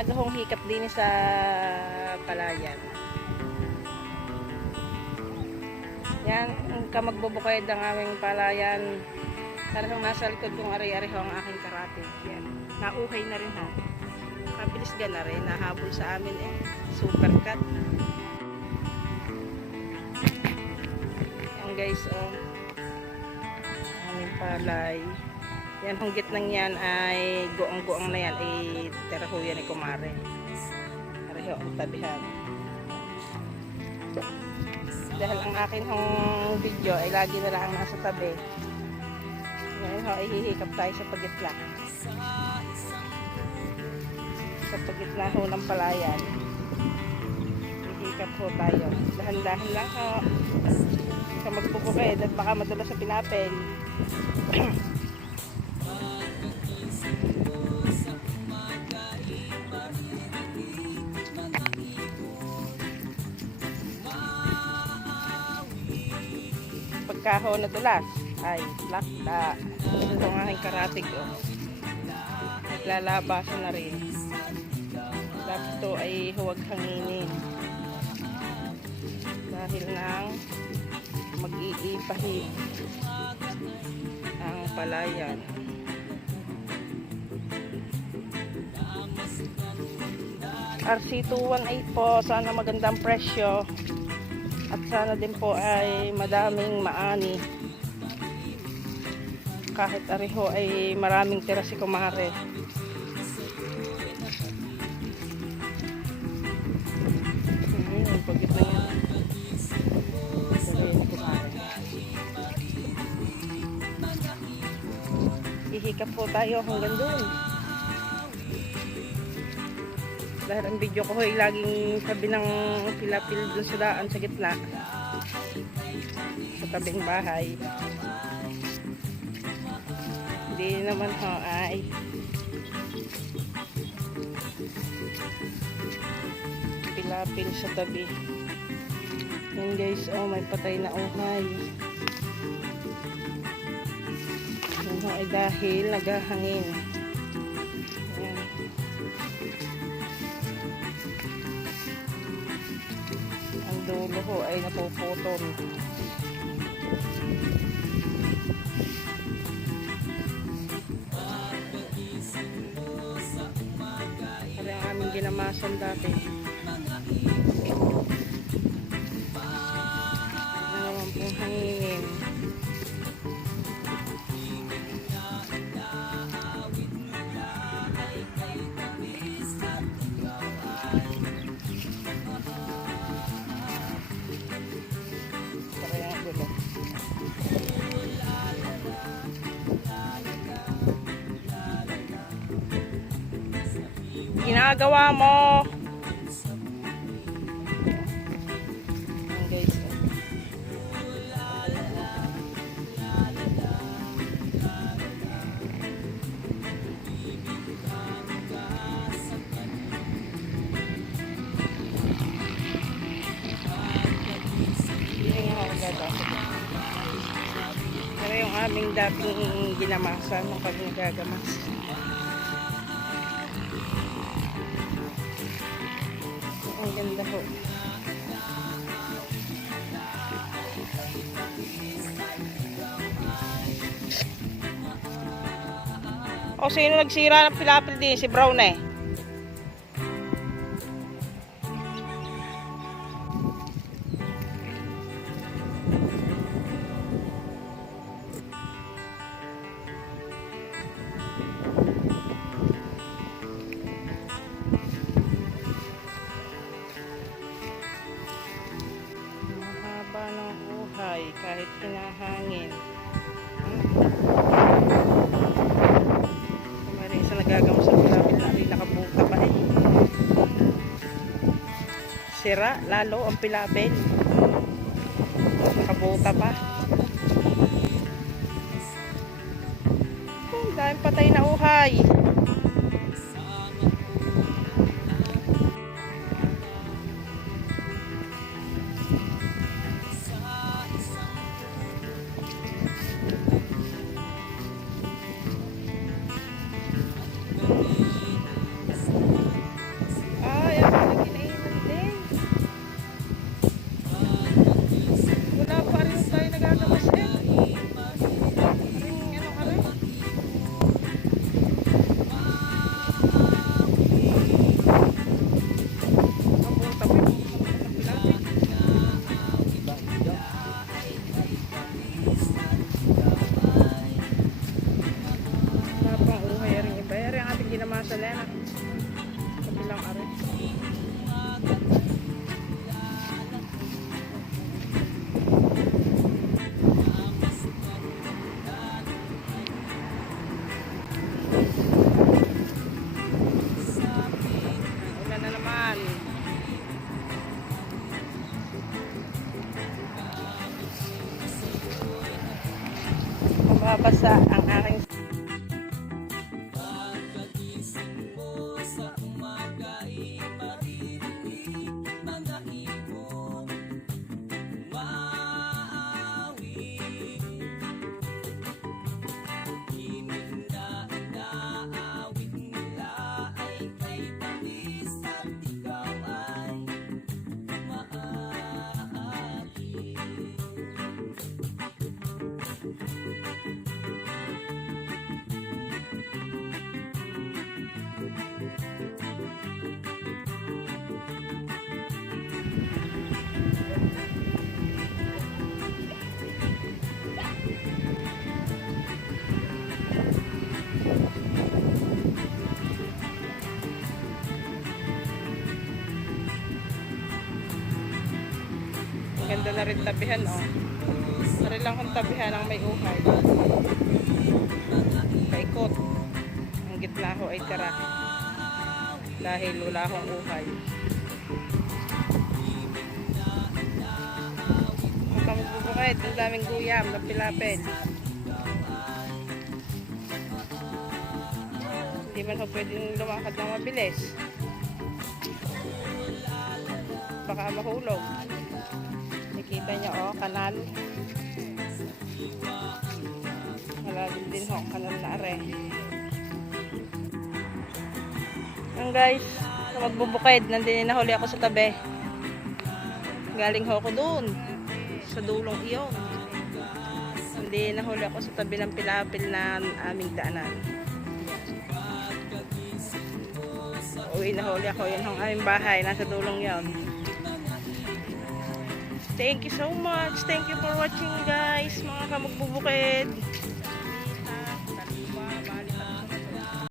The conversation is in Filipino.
maaga hong hikap din sa palayan. Yan, kamagbubukid ang aming palayan. Talagang nasa likod kong ari-ari ho ang aking karate. Yan, nauhay na rin ho. Kabilis ka na rin, nahabol sa amin eh. Super cut. Yan guys, oh. Aming palay. Yan, ang gitnang yan ay goang-goang na yan ay teraho yan ay kumare. Ariho ang tabihan. Dahil ang akin hong video ay lagi na lang nasa tabi. Ngayon ho, ihihikap tayo sa pagitla. Sa pagitla ho ng palayan. Ihihikap ho tayo. Dahan-dahan lang ho. Sa magbubukid at baka madulas sa pinapel. Pagkaho na dulas ay lakda. Ito ang aking karatig oh. Naglalabasan na rin. Dapat ito ay huwag hanginin dahil nang mag-iipahi ang palayan. RC218 po, sana magandang presyo. At sana din po ay madaming maani. Kahit ariho ay maraming tira si kumare. Ang pagit na yan. Sabihin ni kumare. Ihikap po tayo hanggang doon. Dahil ang video ko ay laging sabi ng pilapil dun sa daan sa gitna sa tabing bahay. Hindi naman ho ay pilapil sa tabi. Yan guys, oh, may patay na uhay. Yan ho ay dahil naghahangin. Dulo ho ay napuputol. Kaya ang aming ginamasan dati. Naman pong hanginin. Ginagawa mo. Ayan guys. Pero yung aming dating ginamasan ng pag nagagamas. Ang ganda ho. O sino nagsira ng pilapil din? Si Brown eh. Ng buhay kahit pinahangin. May isa nagagamo sa pilapil na rin nakabuka pa eh. Sira lalo ang pilapil. Nakabuta pa. Dahil patay na uhay. mabasa ang aking ganda na rin tabihan, oh. Nari lang kung tabihan ang may uhay. Paikot. Ang gitna ko ay tira. Dahil wala akong uhay. Ang magbubukid, ang daming guyam, napilapid. Hindi man ho pwedeng lumakad ng mabilis. Baka mahulog. Nakita niyo, oh, kanal. Malalim din ho, kanal na are. Yan guys, sa magbubukid, nandun na huli ako sa tabi. Galing ho ako doon, sa dulong iyon. Hindi na huli ako sa tabi ng pilapil na aming daanan. Uwi na huli ako, yun ang aming bahay, nasa dulong yon. Thank you so much. Thank you for watching guys, mga kamagbubukid.